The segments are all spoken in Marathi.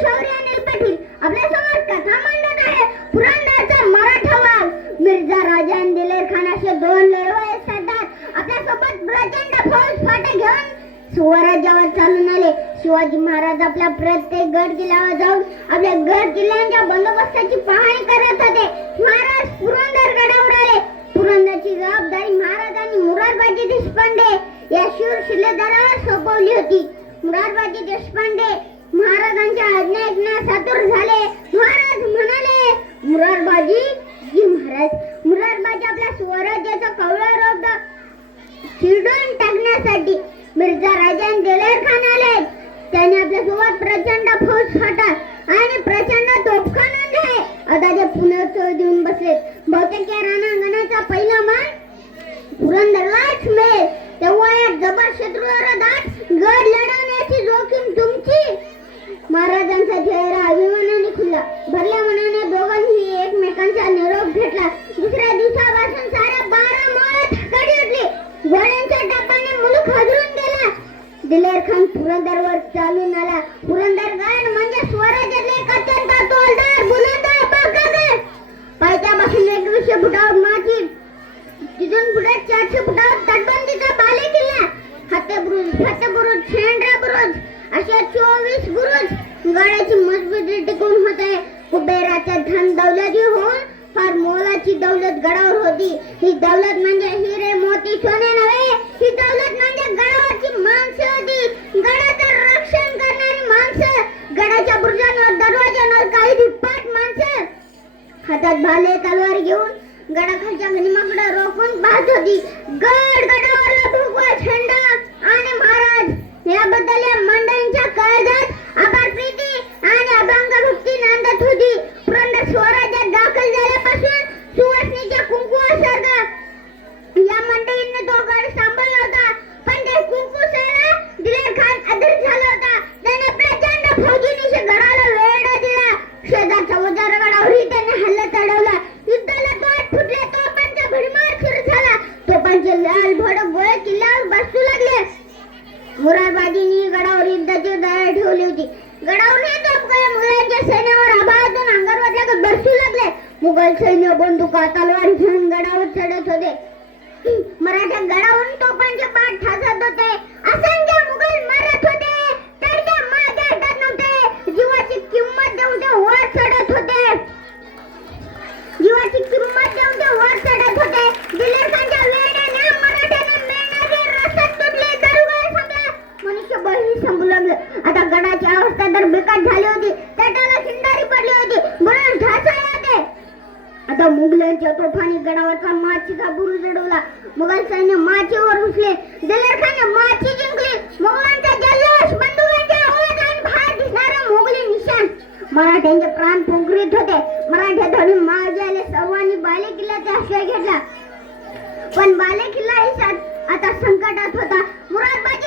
शौर्य अनिल पाटील. आपल्यासमोर कथा मांडत आहे. पुरंदरचा मराठा वाघ मिर्झा राजा आणि दिलेर खान असे दोन लढवय सरदार. आपल्यासोबत प्रचंड फौज फाटे घेऊन स्वराज्यावर चालून आले. शिवाजी महाराज आपल्या प्रत्येक गड किल्ल्यावर जाऊन आपल्या गड किल्ल्यांच्या बंदोबस्ताची पाहणी करत होते. महाराज पुरंदर गडावर आले. पुरंदरची जबाबदारी महाराजांनी मुरारबाजी देशपांडे या शूर शिलेदारावर सोपवली होती. मुरारबाजी देशपांडे महाराजांच्या आज्ञा ऐकण्यास आतुर झाले महाराज म्हणाले मुरारबाजी जी महाराज मुरारबाजी आपल्या स्वराज्याचा कवळा रोग चिरडून टाकण्यासाठी मिर्झा राजाने दिलेर खान आले त्याने आपल्यासोबत प्रचंड फौज फाटा आणि प्रचंड तोफखान आणले आता ते पुण्यात देऊन बसले. बहुतेक या रणांगणाचा पहिला मान पुरंदरलाच मिळेल. तेव्हा या जबर शत्रूवर दाट गड लढवण्याची जोखीम तुमची. महाराजांचा चेहरा अभिमानाने खुलला. भरल्या मनाने दोघांनी एकमेकांचा निरोप घेतला. दुसऱ्या दिवसापासून खान पुरंदरवर चालून आला पुरंदर गड म्हणजे स्वराज्यातले एक अत्यंत तोलदार बुलंद बाकागड पायथ्यापासून एकवीसशे फुटावर माची तिथून पुढे चारशे फुटावर तटबंदीचा बाले किल्ला. फतेबुरुज फतेबुरुज शेंड्रा बुरुज अशा चोवीस बुरुज गडाची मजबूती टिकून होते. कुबेराच्या धन दौलती होऊन फार मोलाची दौलत गडावर होती. ही दौलत म्हणजे हिरे मोती सोने नव्हे ही हातात भाले तलवार घेऊन गडाखालच्या गनिमाकडे रोखून पाहत होती. गड गडावर भगवा झेंडा आणि महाराज याबद्दल या मंडळ काळजात अपार प्रीती आणि अभंग भक्ती नांदत होती पुरंदर स्वराज्यात दाखल झाल्यापासून सुवासनीच्या कुंकुवासारखा या मंडळींनी तो गड सांभाळला होता पण ते कुंकुसाला दिलेर खान अधीर झाला होता त्याने प्रचंड फौजीनिशी गडाला वेढा दिला शेजारच्या वजार गडावरही त्याने हल्ला चढवला युद्धाला तोट फुटले तोफांचा भडीमार सुरू झाला तोफांचे लाल भडक गोळे किल्ल्यावर बसू लागले मुरारबाजींनी गडावर युद्धाची दया ठेवली होती. गडावर हे तोफगोळे मुघलांच्या सैन्यावर आबाळातून अंगावर वाटल्यागत बसू लागले. मुघल सैन्य बंदुका तलवार घेऊन गडावर चढत होते. मराठा गडावरून तोफांचे पाठ ठासत होते. असंख्य मुघल मरत होते बिकट झाली होती. त्याला खिंडारी पडली होती. म्हणून ढासळले ते आता मुघलांच्या तोफानी गडावरचा माचीचा बुरुज अडवला मुघल सैन्य माचीवर घुसले. दिलेर खानने माची जिंकली. मुघलांचा जल्लोष बंदुकांच्या आवाज आणि बाहेर दिसणारे मुघली निशाण. मराठ्यांचे प्राण पोखरीत होते. मराठ्या धडी मागे सर्वांनी बाले किल्ल्याचा आश्रय घेतला. पण बाले किल्ला ही आता संकटात होता. मुरादबाजी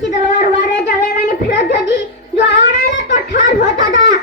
मुरारबाजींची तलवार वाऱ्याच्या वेगाने फिरत होती. जो आवडायला तो ठार होत होता.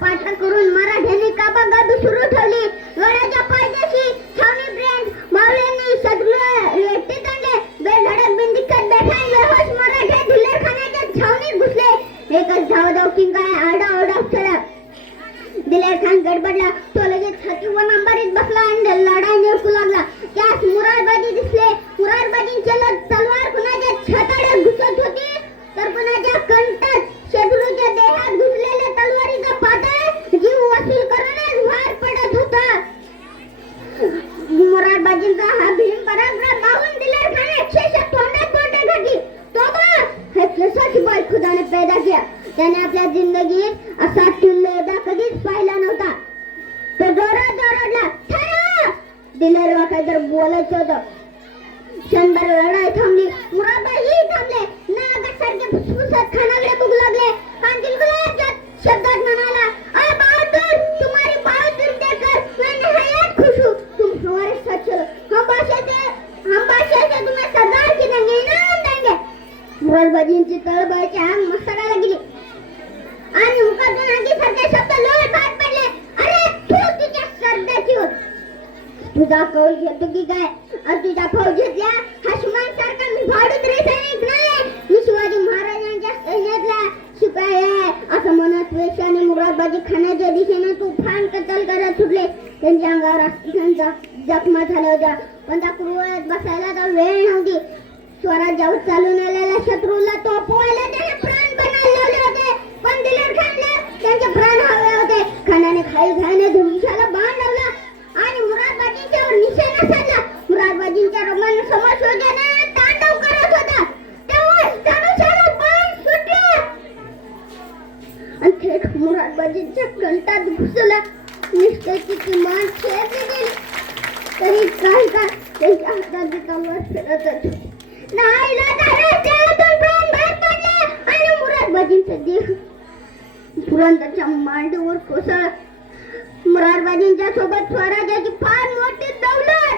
पात्र करून मराठ्यांनी काबा गादू सुरू ठेवली. लढ्याच्या पायदेशी छावणी ब्रँड मावळ्यांनी सदगुरु लेटे तांडे बेधडक बिंदिकत बेठाण बेहोश मराठे दिलेखाण्याच्या छावणीत घुसले. एकच धावधाव किंकाळ आरडा ओरडा उचला दिलेर खान गडबडला. तो लगेच छातीवर नंबरीत बसला आणि लढाई निरकू लागला. त्यास मुरारबाजी दिसले. मुरारबाजींचे चलत जिंदगीत असा टिल्लेदा कधीच पाहिला नव्हता. तो जोरात जोरडला ठरा दिलेर काहीतरी बोलायचं होतं. शंभर लढाई थांबली. मुराबाई थांबले. नागासारखे फुसफुसत खानाकडे बघू लागले. कान किलकुलाच्या तुझा कौल घेतो की काय? आणि तुझ्या फौजेतल्या हशमान सारखा मी भाडूत रे सैनिक नाही. मी शिवाजी महाराजांच्या सैन्यातला शिपाई आहे. असं म्हणत वेशाने मुरादबाजी खाण्याच्या दिशेने तुफान कत्तल करत सुटले. त्यांच्या अंगावर अस्थिरांचा जखमा झाल्या होत्या. पण त्या क्रुवत बसायला तर वेळ नव्हती. स्वराज्यावर चालून आलेल्या शत्रूला तो तोपवायला त्याने प्राण बनायला लावले होते. आणि थेट मुरादबाजींच्या कंठात घुसला. निष्ठेची किमान छेदली गेली. तरी काय काय त्यांच्या हातात तलवार फिरतच होती. नाही आणि मुरादबाजींचा देह पुरंदरच्या मांडीवर कोसळला. मुरारबाजींच्या सोबत स्वराज्याची फार मोठी दौलत.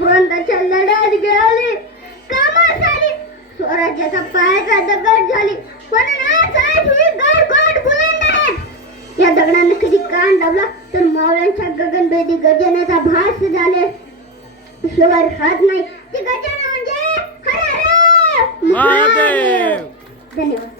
पुरंदरच्या लढ्यात गेली. कामात झाली स्वराज्याचा पायाचा दगड झाली. पण आज आज ही दाबला तर मावळ्यांच्या गगनभेदी गर्जनेचा भास झाले. शिवाय राहत नाही. ती गर्जना म्हणजे हर हर महादेव! धन्यवाद.